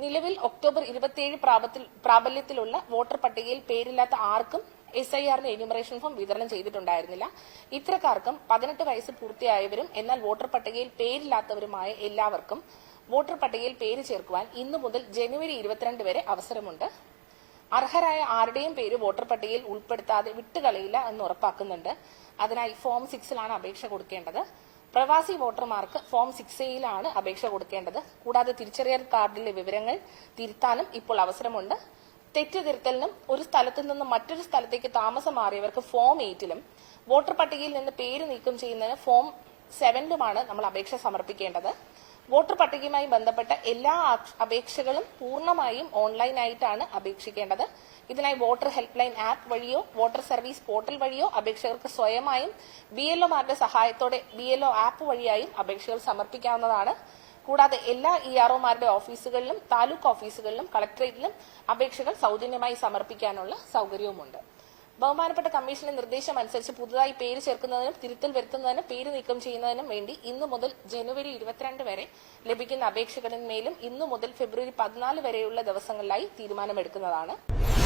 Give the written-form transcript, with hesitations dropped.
നിലവിൽ October 27 പ്രാബല്യത്തിലുള്ള voter പട്ടികയിൽ പേരില്ലാത്ത ആർക്കും SIR എന്യൂമറേഷൻ ഫോം വിതരണം ചെയ്തിട്ടുണ്ടായിരുന്നില്ല. ഇത്തരക്കാർക്കും 18 വയസ്സ് പൂർത്തിയായവരും എന്നാൽ വോട്ടർ പട്ടികയിൽ പേരില്ലാത്തവരുമായ എല്ലാവർക്കും വോട്ടർ പട്ടികയിൽ പേര് ചേർക്കുവാൻ ഇന്നു മുതൽ ജനുവരി 22 വരെ അവസരമുണ്ട്. അർഹരായ ആരുടെയും പേര് വോട്ടർ പട്ടികയിൽ ഉൾപ്പെടുത്താതെ വിട്ടുകളയില്ല എന്ന് ഉറപ്പാക്കുന്നുണ്ട്. അതിനായി ഫോം 6 അപേക്ഷ കൊടുക്കേണ്ടത്. പ്രവാസി വോട്ടർമാർക്ക് ഫോം 6A അപേക്ഷ കൊടുക്കേണ്ടത്. കൂടാതെ തിരിച്ചറിയൽ കാർഡിലെ വിവരങ്ങൾ തിരുത്താനും ഇപ്പോൾ അവസരമുണ്ട്. തെറ്റ് തിരുത്തലിനും ഒരു സ്ഥലത്തു നിന്ന് മറ്റൊരു സ്ഥലത്തേക്ക് താമസം മാറിയവർക്ക് ഫോം 8 വോട്ടർ പട്ടികയിൽ നിന്ന് പേര് നീക്കം ചെയ്യുന്നതിന് ഫോം 7 നമ്മൾ അപേക്ഷ സമർപ്പിക്കേണ്ടത്. വോട്ടർ പട്ടികയുമായി ബന്ധപ്പെട്ട എല്ലാ അപേക്ഷകളും പൂർണ്ണമായും ഓൺലൈനായിട്ടാണ് അപേക്ഷിക്കേണ്ടത്. ഇതിനായി വോട്ടർ ഹെൽപ്പ് ലൈൻ ആപ്പ് വഴിയോ വോട്ടർ സർവീസ് പോർട്ടൽ വഴിയോ അപേക്ഷകർക്ക് സ്വയമായും BLOമാരുടെ സഹായത്തോടെ BLO ആപ്പ് വഴിയായും അപേക്ഷകൾ സമർപ്പിക്കാവുന്നതാണ്. കൂടാതെ എല്ലാ EROമാരുടെ ഓഫീസുകളിലും താലൂക്ക് ഓഫീസുകളിലും കളക്ടറേറ്റിലും അപേക്ഷകൾ സൗജന്യമായി സമർപ്പിക്കാനുള്ള സൗകര്യവുമുണ്ട്. ബഹുമാനപ്പെട്ട കമ്മീഷന്റെ നിർദ്ദേശം അനുസരിച്ച് പുതുതായി പേര് ചേർക്കുന്നതിനും തിരുത്തൽ വരുത്തുന്നതിനും പേര് നീക്കം ചെയ്യുന്നതിനും വേണ്ടി ഇന്നു മുതൽ ജനുവരി 22 വരെ ലഭിക്കുന്ന അപേക്ഷകളിന്മേലും ഇന്നു മുതൽ ഫെബ്രുവരി 14 വരെയുള്ള ദിവസങ്ങളിലായി തീരുമാനമെടുക്കുന്നതാണ്.